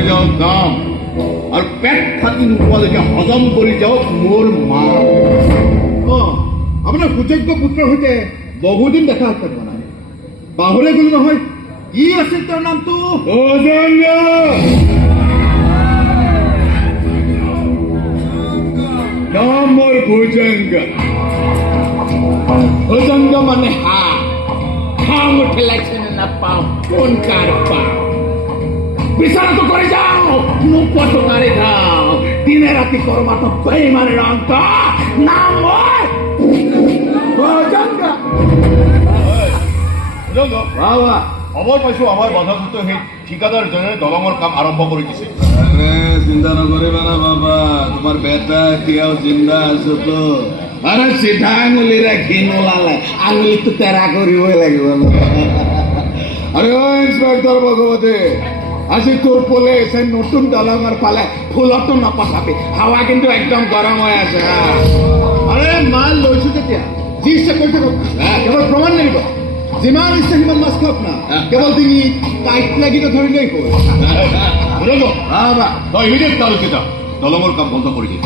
কৰি যাওক কাম আৰু পেট ফাটি নোপোৱালৈকে হজম কৰি যাওক মোৰ মা। আপোনাৰ সুযোগ্য পুত্ৰৰ সৈতে বহুদিন দেখা সাক্ষাৎ হোৱা নাই, পাহৰি গ'ল নহয়। কি আছিল তেওঁৰ নামটো? নাম মোৰ ভুজংগ। ভুজংগ মানে হাঁহ। হাঁহ উঠিলাইছে নাপাওঁ, কোন কাৰ পাওঁ। বিচাৰটো কৰি যাওঁ, নোপোৱাটো কাঢ়ি যাওঁ। দিনে ৰাতি কৰবাটো বেইমানৰ অন্ত। নাম মোৰ ভুজংগ। খবৰ পাইছো আমাৰ বাধাযুক্ত সেই ঠিকাদাৰজনে দলঙৰ কাম আৰম্ভ কৰি দিছে। চিন্তা নকৰিবা না বাবা, তোমাৰ বেটা এতিয়াও জিন্দা আছে তো। আৰে চিধা আঙুলিৰে ঘিন ওলালে আঙুলিটো তেৰা কৰিবই লাগিব নহয়। আৰে ইন্সপেক্টৰ ভগৱতী, আজি তোৰ পুলিচ নতুন দলঙৰ ফালে ফুলতো নপঠাবি। হাৱা কিন্তু একদম গৰম হৈ আছে। আৰে মাল লৈছো তেতিয়া যি ইচ্ছা কৰি থাকক, কেৱল প্ৰমাণ লাগিব। যিমান ইচ্ছা সিমান মাছ খাওক না, কেৱল ডিঙি টাইট লাগিব ধৰিলেই হ'ল। তই ইমিডিয়েট তালৈকে যা, দলঙৰ কাম বন্ধ কৰি দিয়ে।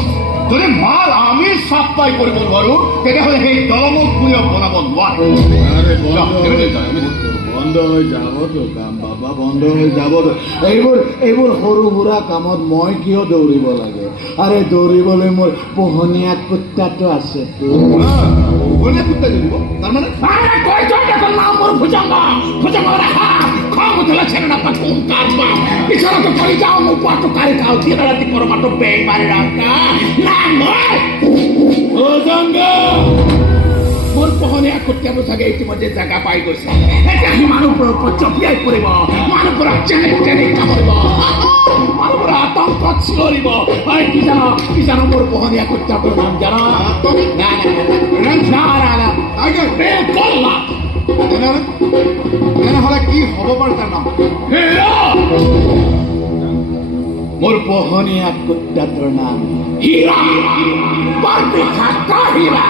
যদি মাল আমি চাপ্লাই কৰিব নোৱাৰো তেতিয়াহ'লে সেই দলঙক কোনেও বনাব নোৱাৰো। বন্ধ হৈ যাবতো কাম বাবা, বন্ধ হৈ যাবতো। এইবোৰ সৰু সুৰা কামত মই কিয় দৌৰিব লাগে? আৰে দৌৰিবলৈ মোৰ পোহনীয়া কুত্তাটো আছে। পোহনীয়া কুত্তা দিব তাৰমানে বিচাৰটো কৰি যাওঁ, নোপোৱাটো কাঢ়ি খাওঁ। দিন ৰাতি কৰবাটো বেইমানি ৰাস্তা। মোৰ পোহনীয়া কুত্তাবোৰ চাগে ইতিমধ্যে জাগা পাই গৈছে। এতিয়া সি মানুহবোৰৰ ওপৰত জঁপিয়াই পৰিব, মানুহবোৰক চেনেক কামুৰিব, মানুহবোৰৰ আতংকত চিঞৰিব। কি জানো মোৰ পোহনীয়া কুত্তাটোৰ নাম জানো? তেনেহ'লে কি হ'ব বাৰু তাৰ নাম? মোৰ পোহনীয়া কুত্তাটোৰ নাম হীৰা। বৰ বিষাক্ত হীৰা।